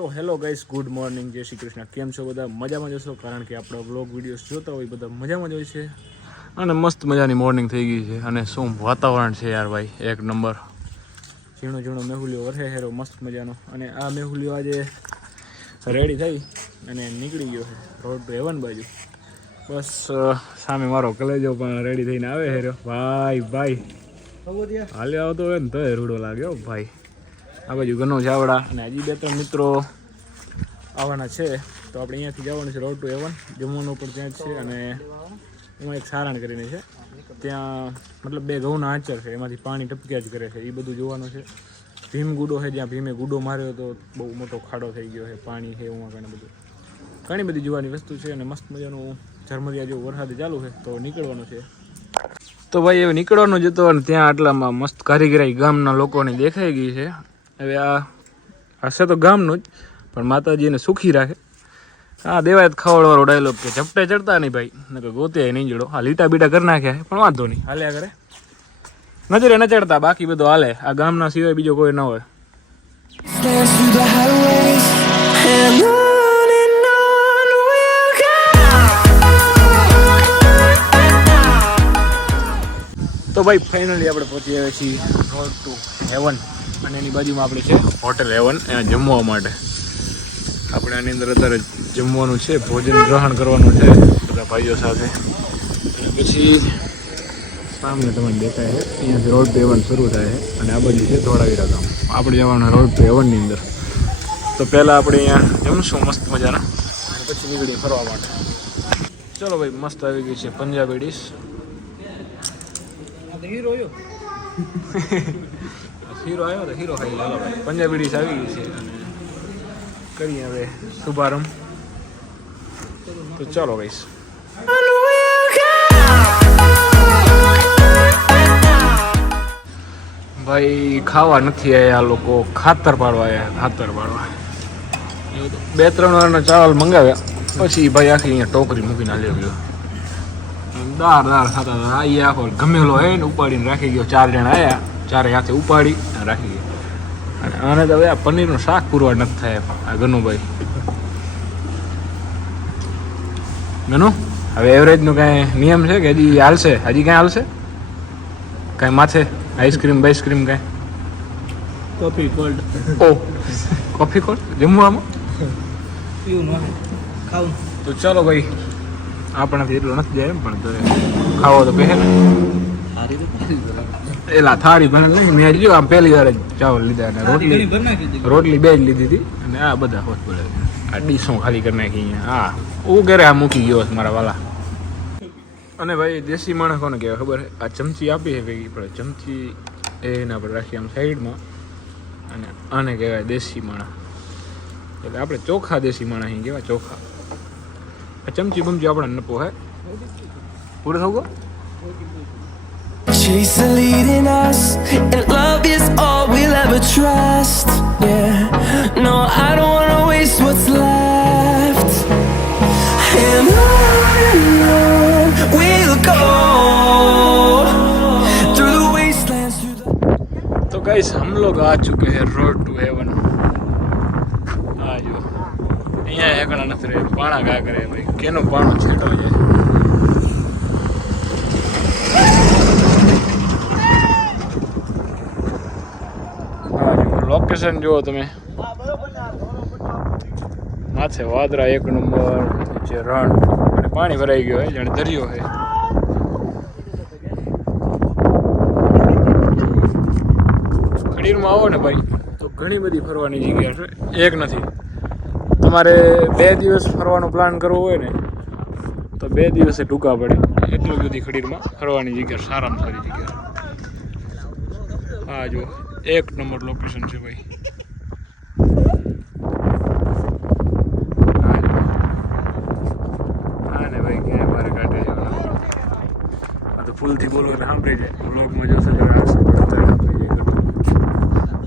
તો hello guys good morning. જય શ્રી કૃષ્ણ. કેમ છો બધા? મજામાં જશો કારણ કે આપણા બ્લોગ વિડીયોઝ જોતા હોય બધા મજામાં જ હોય છે. અને મસ્ત મજાની મોર્નિંગ થઈ ગઈ છે અને શું વાતાવરણ છે યાર ભાઈ? એક નંબર. ઝીણો ઝીણો મેહુલિયો વરસે હેરો મસ્ત મજાનો. અને આ મેહુલિયો આજે રેડી થઈ અને નીકળી ગયો છે રોડ ટુ હેવન બાજુ. બસ સામે મારો કલેજો પણ રેડી થઈને આવે હેરો. ભાઈ ભાઈ. હાલ્યો આવતો હોય ને તો રૂડો લાગ્યો ભાઈ. આ બાજુ ઘણો ચાવડા અને હજી બે ત્રણ મિત્રો આવવાના છે, તો આપણે અહીંયાથી જવાનું છે રોડ ટુ એવન જમવાનું પણ ત્યાં જ છે અને એમાં એક સારણ કરીને છે. ત્યાં મતલબ બે ઘઉંના આંચર છે, એમાંથી પાણી ટપક્યા જ કરે છે એ બધું જોવાનું છે. ભીમ ગુડો છે, જ્યાં ભીમે ગુડો માર્યો તો બહુ મોટો ખાડો થઈ ગયો છે, પાણી છે એવું ઘણું બધું. ઘણી બધી જોવાની વસ્તુ છે અને મસ્ત મજાનું ઝરમરિયા જેવું વરસાદ ચાલુ છે, તો નીકળવાનું છે. તો ભાઈ, હવે નીકળવાનું જ હતો અને ત્યાં આટલામાં મસ્ત કારીગરાઈ ગામના લોકોની દેખાઈ ગઈ છે. હવે આ હશે તો ગામનું જ, પણ માતાજીને સુખી રાખે. હા દેવાય ખાવડવાળો ડાયલોગ કે ઝપટે ચડતા નહીં ભાઈ, નકર ગોતે નહીં જડો હા લીટા બીટા કરી નાખ્યા પણ વાંધો નહીં. હાલ્યા કરે. નજરે ન ચડતા, બાકી બધું હાલે. આ ગામના સિવાય બીજો કોઈ ન હોય. તો ભાઈ ફાઇનલી આપણે પહોંચી આવ્યા છીએ રોડ ટુ હેવન અને એની બાજુમાં આપણે છે હોટેલ હેવન ત્યાં જમવા માટે. આપણે આની અંદર અત્યારે જમવાનું છે, ભોજન ગ્રહણ કરવાનું છે, બધા ભાઈઓ સાથે. પછી સામને તમને દેખાય છે અહીંયાથી રોડ ટુ હેવન શરૂ થાય છે, અને આ બાજુ છે ધોળાવીરા ગામ. આપણે જવાના રોડ ટુ હેવનની અંદર. તો પહેલાં આપણે અહીંયા જમશું, મસ્ત મજાના. અને પછી નીકળીએ ફરવા માટે. ચલો ભાઈ, મસ્ત આવી ગઈ છે પંજાબી ડીશ હીરો આવ્યો તો હીરો ખાઈ લાલો ભાઈ. પંજાબી ડીશ આવી ગઈ છે. કરીએ હવે શુભારંભ. તો ચાલો ગઈશ ભાઈ, ખાવા નથી આવ્યા લોકો. ખાતર પાડવા આવ્યા ખાતર પાડવા. બે ત્રણ વારના ચાવલ મંગાવ્યા. પછી ભાઈ આખી અહીંયા ટોકરી મૂકીને હાલ્યો ગયો. દાળ દાળ ખાતા હતા. ઈ આખો ગમેલો હોય ને ઉપાડીને રાખી ગયો. ચાર જણા આવ્યા ચારે હાથે ઉપાડી અને રાખી ગયો. અને આને તો હવે આ પનીરનું શાક પૂરવા નથી થાય આ ગનુભાઈ. ગનુ હવે એવરેજનું કાંઈ નિયમ છે કે હજી હાલશે? હજી કાંઈ હાલશે? કાંઈ માથે? આઈસ્ક્રીમ બાઈસ્ક્રીમ કાંઈ? કોફી કોલ્ડ ઓ કોફી કોલ્ડ જમવામાં? પીવું ખાવું. તો ચાલો ભાઈ આપણાથી એટલું નથી જાય એમ પણ તો ખાવો તો પહેલે. ને એલા થાળી ભરે લઈ મેં જો આમ પહેલી વાર ચાવલ લીધા અને રોટલી રોટલી બે જ લીધી હતી અને આ બધા હોત બોલે. આ ડીશો ખાલી કરી નાખી અહીંયા. હા હું ઘરે આ મૂકી ગયો મારા વાલા. અને ભાઈ દેશી માણસ કોને કહેવાય ખબર? આ ચમચી આપી છે ભેગી પણ ચમચી એના પર રાખી આમ સાઈડમાં. અને આને કહેવાય દેશી માણસ. એટલે આપણે ચોખા દેશી માણસ અહીં કહેવાય ચોખા. ચમચી બમચી આપણે નપો હે પૂરો થવું ગયો Chase the leading us, and love is all we'll ever trust. Yeah, no, I don't wanna waste what's left. And on and on we'll go through the wastelands, through the तो गाइस हम लोग आ चुके हैं road to heaven આ જો અહીંયા એકણા નથી રહે પાણા ગા કરે ભાઈ કેનો પાણું છેટો જાય લોકેશન જુઓ તમે. માથે વાદરા એક નંબર જે રણ. અને પાણી ભરાઈ ગયો હોય જાણે દરિયો હોય. ખડીરમાં આવો ને ભાઈ. તો ઘણી બધી ફરવાની જગ્યા છે. એક નથી. તમારે બે દિવસ ફરવાનો પ્લાન કરવો હોય ને, તો બે દિવસે ટૂંકા પડે. એટલું બધી ખડીરમાં ફરવાની જગ્યા, સારામાં સારી જગ્યા. હા, જો, એક નંબર લોકેશન છે ભાઈ. ફૂલથી બોલો એટલે સાંભળી જાય. બ્લોગમાં જોશે તો સાંભળી જાય.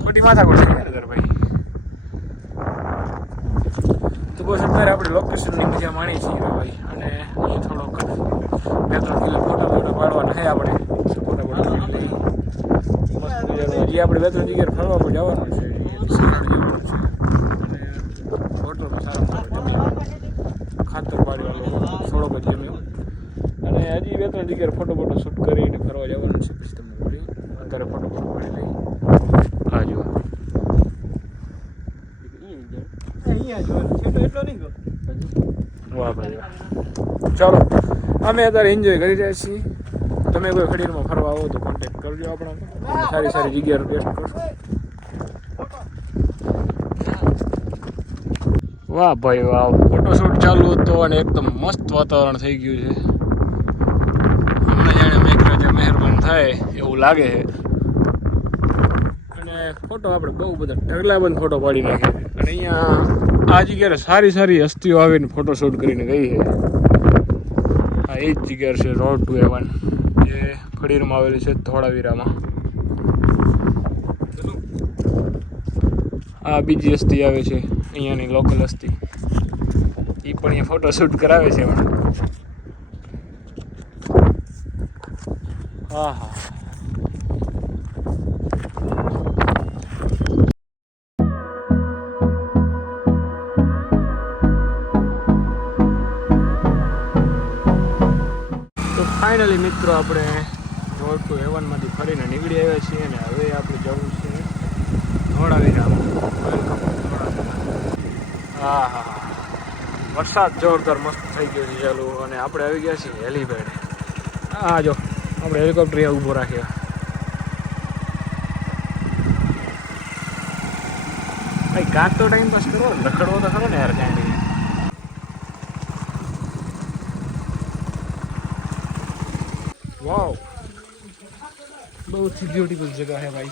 ખોટી માથા છે આપણે લોકેશનની મજા માણી છીએ ભાઈ. અને અહીંયા થોડોક બે ત્રણ કિલો ફોટા ફોટા પાડવાના છે આપણે. ફોટા ફોટા જે આપણે બે ત્રણ જગ્યાએ ફરવા પણ જવાનું છે. સારા જવાનું છે. અને ફોટો સારા જમ્યા ખાતર પાડ્યો થોડોક જ જમ્યો અને હજી બે ત્રણ જગ્યાએ ફોટો ફોટો શૂટ કરીને ફરવા જવાનું છે. પછી તમે બોલી અત્યારે ફોટો ફોટો પાડી લઈ આ જુઓ. અહીંયા જવાનું છે તો એટલો નહીં ગયો? વાહ ભાઈ ચાલો, અમે અત્યારે એન્જોય કરી રહ્યા છીએ. તમે કોઈ ખડીરમાં ફરવા આવો તો કોન્ટેક્ટ કરજો આપણા સારી સારી જગ્યાનો ટેસ્ટ કરશો વાહ ભાઈ વાહ ફોટોશૂટ ચાલુ હતો અને એકદમ મસ્ત વાતાવરણ થઈ ગયું છે. હમણાં જાણે મેઘરાજા મહેરબાન થાય એવું લાગે છે. અને ફોટો આપણે બહુ બધા ઢગલાબંધ ફોટો પાડી નાખ્યા અને અહીંયા આ જગ્યાએ સારી સારી હસ્તીઓ આવીને ફોટોશૂટ કરીને ગઈ છે. આ એ જ જગ્યા છે રોડ ટુ એવન જે ખડીરમાં આવેલી છે, ધોળાવીરામાં. આ બીજી હસ્તી આવે છે, અહીંયાની લોકલ હસ્તી. એ પણ અહીંયા ફોટોશૂટ કરાવે છે હમણાં. હા હા. ફાઇનલી મિત્રો, આપણે રોડ ટુ હેવનમાંથી ફરીને નીકળી આવ્યા છીએ અને હવે આપણે જવું છે ધોળાવીરામ હા હા હા. વરસાદ જોરદાર મસ્ત થઈ ગયો છે, ચાલુ. અને આપણે આવી ગયા છીએ હેલીપેડ. હા જો, આપણે હેલિકોપ્ટર અહીંયા ઊભો રાખ્યો. ભાઈ કાંક તો ટાઈમ પાસ કરો લખડવો તો ખરો ને યાર, કાંઈ बहुत ही ब्यूटीफुल जगह है भाई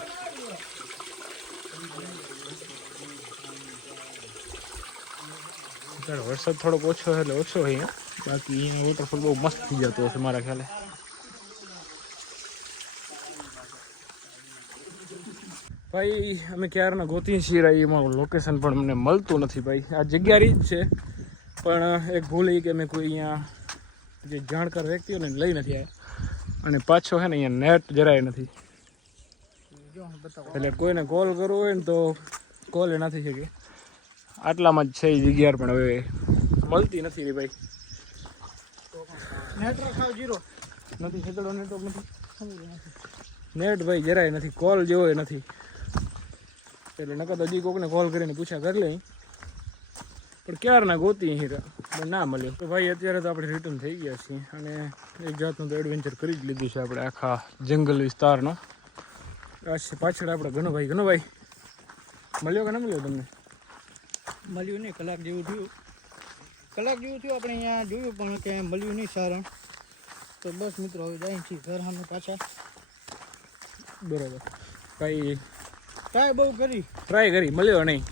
અત્યારે વરસાદ થોડોક ઓછો છે એટલે ઓછો અહીંયા બાકી અહીંયા વોટરફોલ બહુ મસ્ત થઈ જતો હશે મારા ખ્યાલે ભાઈ અમે ક્યારના ગોતી છીએ રહી એમાં લોકેશન પણ અમને મળતું નથી ભાઈ આ જગ્યા રીત છે પણ એક ભૂલ એ કે અમે કોઈ અહીંયા જે જાણકાર વ્યક્તિઓને લઈ નથી આવ્યા અને પાછો છે ને અહીંયા નેટ જરાય નથી. એટલે કોઈને કોલ કરવો હોય ને તો કોલ એ નથી શકે. આટલામાં જ છે એ જગ્યા પણ હવે મળતી નથી રે ભાઈ. નથી ખેતડો નેટવર્ક નથી. નેટ ભાઈ જરાય નથી કોલ જેવો નથી. એટલે નકર તો હજી કોકને કોલ કરીને પૂછ્યા કરી લઈ. પણ ક્યારના ગોતી હીરા? પણ ના મળ્યો. તો ભાઈ અત્યારે તો આપણે રિટર્ન થઈ ગયા છીએ અને એક જાતનું તો એડવેન્ચર કરી જ લીધું છે આપણે આખા જંગલ વિસ્તારનો. પાછળ આપણે ઘણોભાઈ ઘણોભાઈ મળ્યો કે ના મળ્યો તમને? મળ્યું નહીં કલાક જેવું થયું. કલાક જેવું થયું આપણે અહીંયા જોયું પણ કે મળ્યું નહીં સારણ તો બસ મિત્રો હવે જાય છીએ ઘર સામે પાછા. બરાબર. ભાઈ કાંઈ બહુ કરી. ટ્રાય કરી મળ્યો નહીં.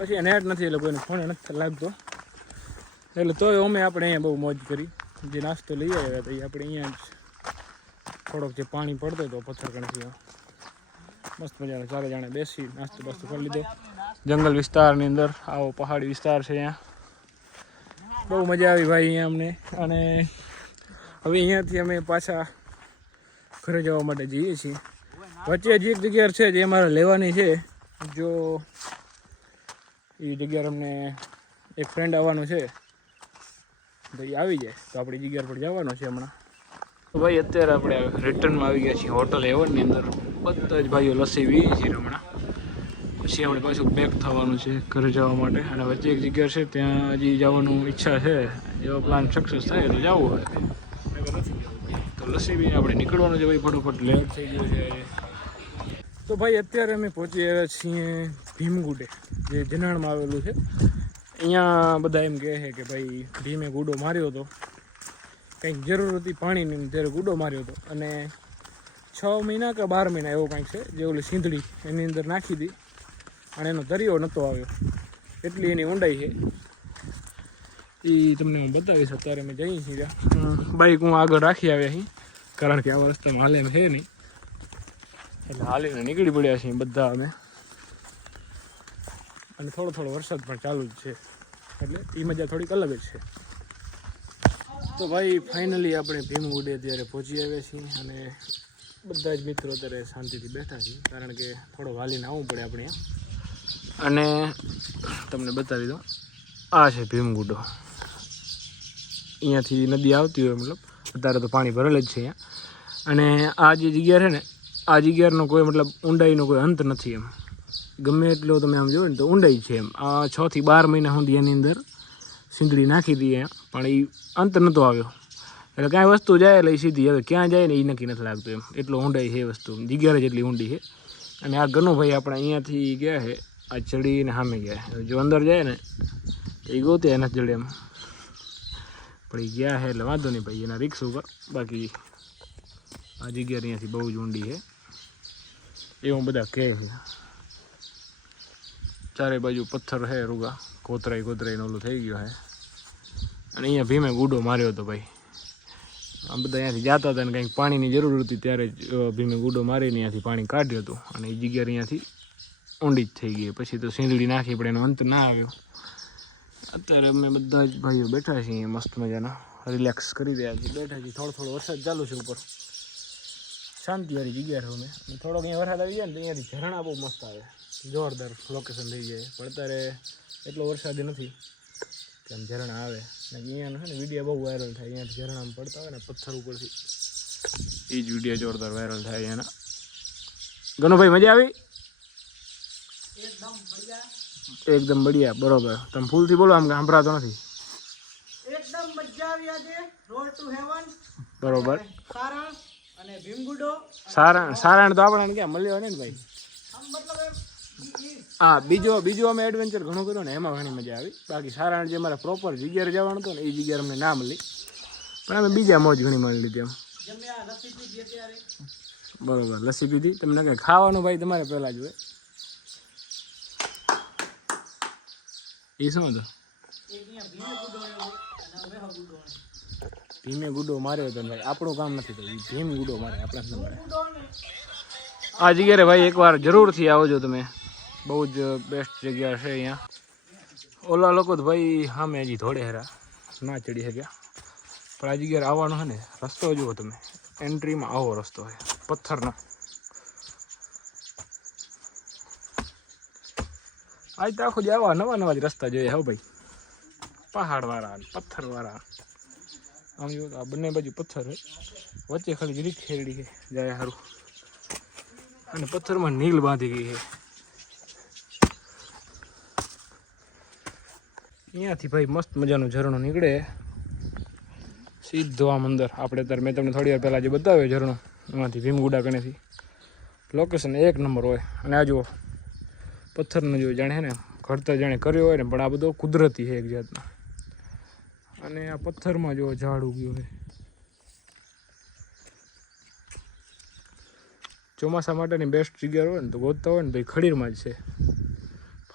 પછી નેટ નથી, એટલે કોઈને ફોન નથી લાગતો. એટલે તોય અમે આપણે અહીંયા બહુ મોજ કરી. જે નાસ્તો લઈ આવ્યા હતા, એ આપણે અહીંયા જ થોડોક જે પાણી પડતો હતો પથ્થર કણથી મસ્ત મજાનો, ચારે જાણે બેસી નાસ્તો બાસ્તો કરી લીધો. જંગલ વિસ્તારની અંદર, આવો પહાડી વિસ્તાર છે અહીંયા. બહુ મજા આવી ભાઈ અહીંયા અમને. અને હવે અહીંયાથી અમે પાછા ઘરે જવા માટે જઈએ છીએ. વચ્ચે હજી એક જગ્યા છે, જે અમારે લેવાની છે. જો એ જગ્યા અમને એક ફ્રેન્ડ આવવાનો છે. તો એ આવી જાય. તો આપણી જગ્યા પર જવાનો છે હમણાં. તો ભાઈ અત્યારે આપણે રિટર્નમાં આવી ગયા છીએ હોટલ એવનની અંદર. બધા જ ભાઈઓ લસ્સી વી છીએ હમણાં. પછી આપણે પાછું પેક થવાનું છે ઘરે જવા માટે. અને વચ્ચે એક જગ્યા છે ત્યાં હજી જવાનું ઈચ્છા છે. એવો પ્લાન સક્સેસ થાય તો જવું હોય તો લસ્સી બી આપણે નીકળવાનું છે ભાઈ ફટોફટ લેટ થઈ ગયું છે. તો ભાઈ અત્યારે અમે પહોંચી આવ્યા છીએ ભીમગુડે, જે જનાણમાં આવેલું છે. અહીંયા બધા એમ કહે છે કે ભાઈ, ભીમે ગુડો માર્યો હતો. કંઈક જરૂર હતી પાણીની ત્યારે ગુડો માર્યો હતો. અને છ મહિના કે બાર મહિના એવો કંઈક છે, જે ઓલી સિંધડી એની અંદર નાખી હતી અને એનો દરિયો નહોતો આવ્યો. એટલી એની ઊંડાઈ છે. એ તમને હું બતાવીશ, અત્યારે અમે જઈએ છીએ બાઈક હું આગળ રાખી આવ્યા છીએ કારણ કે આ રસ્તામાં હાલે છે નહીં. એટલે હાલીને નીકળી પડ્યા છીએ બધા અમે. અને થોડો થોડો વરસાદ પણ ચાલુ જ છે. એટલે એ મજા થોડીક અલગ જ છે. તો ભાઈ ફાઇનલી આપણે ભીમ ઉડે અત્યારે પહોંચી આવ્યા છીએ અને બધા જ મિત્રો અત્યારે શાંતિથી બેઠા છીએ કારણ કે થોડો વાલીને આવવું પડે આપણે અને તમને બતાવી દઉં, આ છે ભીમગુડો અહીંયાથી નદી આવતી હોય મતલબ, અત્યારે તો પાણી ભરેલ જ છે અહીંયા. અને આ જે જગ્યા છે ને, આ જગ્યાનો કોઈ મતલબ ઊંડાઈનો કોઈ અંત નથી એમ. ગમે એટલો તમે આમ જોયો ને તો ઊંડાઈ છે એમ. આ છ થી બાર મહિના સુધી એની અંદર સિંદડી નાખી દઈએ પણ એ અંત નહોતો આવ્યો. એટલે કાંઈ વસ્તુ જાય એટલે એ સીધી હવે ક્યાં જાય ને એ નક્કી નથી લાગતું એમ. એટલો ઊંડાઈ છે વસ્તુ જગ્યા જેટલી ઊંડી છે. અને આ ગનુભાઈ આપણે અહીંયાથી ગયા છે, આ ચડીને સામે ગયા. જો અંદર જાય ને એ ગોતે નથી ચડે એમ. પણ એ ગયા છે એટલે વાંધો નહીં ભાઈ, એના રિક્ષ ઉપર. બાકી આ જગ્યા અહીંયાથી બહુ જ ઊંડી છે. એવું બધા કહે છે. ચારે બાજુ પથ્થર છે, રૂગા. કોતરાઈ કોતરાઈને ઓલું થઈ ગયું છે. અને અહીંયા ભીમે ગુડો માર્યો હતો ભાઈ. આ બધા અહીંયાથી જતા હતા ને કંઈક પાણીની જરૂર હતી ત્યારે જ ભીમે ગુડો મારીને અહીંયાથી પાણી કાઢ્યું હતું. અને એ જગ્યા અહીંયાથી ઊંડી જ થઈ ગઈ. પછી તો સીંદડી નાખી, પણ એનો અંત ના આવ્યો. અત્યારે અમે બધા જ ભાઈઓ બેઠા છીએ મસ્ત મજાના. રિલેક્સ કરી રહ્યા છીએ. બેઠા છીએ. થોડો થોડો વરસાદ ચાલુ છે ઉપર. શાંતિવાળી જગ્યા છે અમે. થોડોક અહીંયા વરસાદ આવી જાય ને તો અહીંયાથી ઝરણા બહુ મસ્ત આવે. જોરદાર લોકેશન થઈ જાય પણ અત્યારે એટલો વરસાદ નથી. કે આમ ઝરણા આવે. ને અહીંયાનો છે ને વીડિયો બહુ વાયરલ થાય. અહીંયા ઝરણામાં પડતા હોય ને પથ્થર ઉપરથી. એ જ વીડિયો જોરદાર વાયરલ થાય અહીંયાના. ગનુભાઈ મજા આવી? એકદમ બઢિયા. બરોબર. તમે ફૂલથી બોલો આમ કે સંભળાતો નથી. એકદમ મજા આવી આજે. રોડ ટુ હેવન બરોબર. સારણ અને ભીમગુડો. સારણ સારણ તો આપણે ક્યાં મળ્યો ને ભાઈ. મતલબ હા, બીજો બીજો અમે એડવેન્ચર ઘણું કર્યું ને એમાં ઘણી મજા આવી. બાકી સારા જે મારે પ્રોપર જગ્યાએ જવાનું હતું ને, એ જગ્યાએ અમને ના મળી પણ અમે બીજા મોજ ઘણી મળી લીધી એમ. બરોબર, લસ્સી પીધી. તમને કંઈ ખાવાનું ભાઈ તમારે પહેલાં જોઈએ એ શું હતું? ભીમે ગુડો માર્યો હતો ભાઈ. આપણું કામ નથી ઈ ભીમ ગુડો મારે, આપણા આ જગ્યાએ ભાઈ એકવાર જરૂરથી આવજો તમે. બહુ જ બેસ્ટ જગ્યા છે અહીંયા. ઓલા લોકો તો ભાઈ સામે હજી ધોળે હેરા, ના ચડી શક્યા. પણ આ જગ્યાએ આવવાનો છે ને, રસ્તો જુઓ તમે. એન્ટ્રીમાં આવો રસ્તો છે પથ્થરનો. આજ તો આખો આવા નવા નવા જ રસ્તા જોઈએ હો ભાઈ. પહાડવાળા પથ્થરવાળા. આમ જો આ બંને બાજુ પથ્થર વચ્ચે ખાલી જરીક ખેરડી છે જાય સારું અને પથ્થરમાં નીલ બાંધી ગઈ છે અહીંયાથી ભાઈ મસ્ત મજાનું ઝરણું નીકળે. સીધો આમ અંદર. આપણે અત્યારે મેં તમને થોડી વાર પહેલાં જે બતાવ્યો ઝરણું, એમાંથી ભીમગુડા કણેથી. લોકેશન એક નંબર હોય. અને આ જુઓ, પથ્થરનું જો જાણે ને ઘડતર જાણે કર્યો હોય ને, પણ આ બધો કુદરતી છે એક જાતનો. અને આ પથ્થરમાં જો ઝાડ ઉગ્યું હોય ચોમાસા માટેની બેસ્ટ જગ્યા હોય ને તો ગોતતા હોય ને ભાઈ ખડીરમાં જ છે.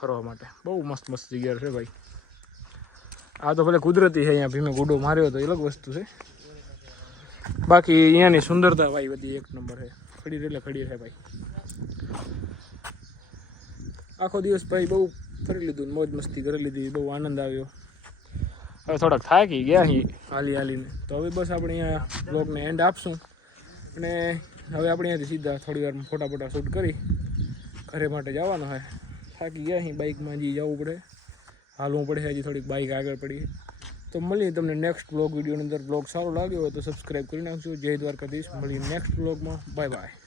ફરવા માટે. બહુ મસ્ત મસ્ત જગ્યા છે ભાઈ. આ તો ભલે કુદરતી છે, અહીંયા ભીમે ગુડો માર્યો તો એ અલગ વસ્તુ છે. બાકી અહીંયાની સુંદરતા ભાઈ બધી એક નંબર છે. ખડી એટલે ખડી છે ભાઈ. આખો દિવસ ભાઈ બહુ ફરી લીધું મોજ મસ્તી કરી લીધી, બહુ આનંદ આવ્યો. હવે થોડાક થાકી ગયા અહીં હાલી હાલીને. તો હવે બસ આપણે અહીંયા બ્લોગને એન્ડ આપશું. અને હવે આપણે અહીંયાથી સીધા થોડી વારમાં ફોટા ફોટા શૂટ કરી, ઘરે માટે જવાનું હોય થાકી ગયા અહીં બાઇકમાં જઈ જવું પડે. હાલવું પડે હજી થોડીક બાઇક આગળ પડી. તો મળીએ તમને નેક્સ્ટ બ્લોગ વિડીયોની અંદર. બ્લોગ સારો લાગ્યો હોય તો સબસ્ક્રાઈબ કરી નાખજો. જય દ્વારકાધીશ. મળીએ નેક્સ્ટ બ્લોગમાં બાય બાય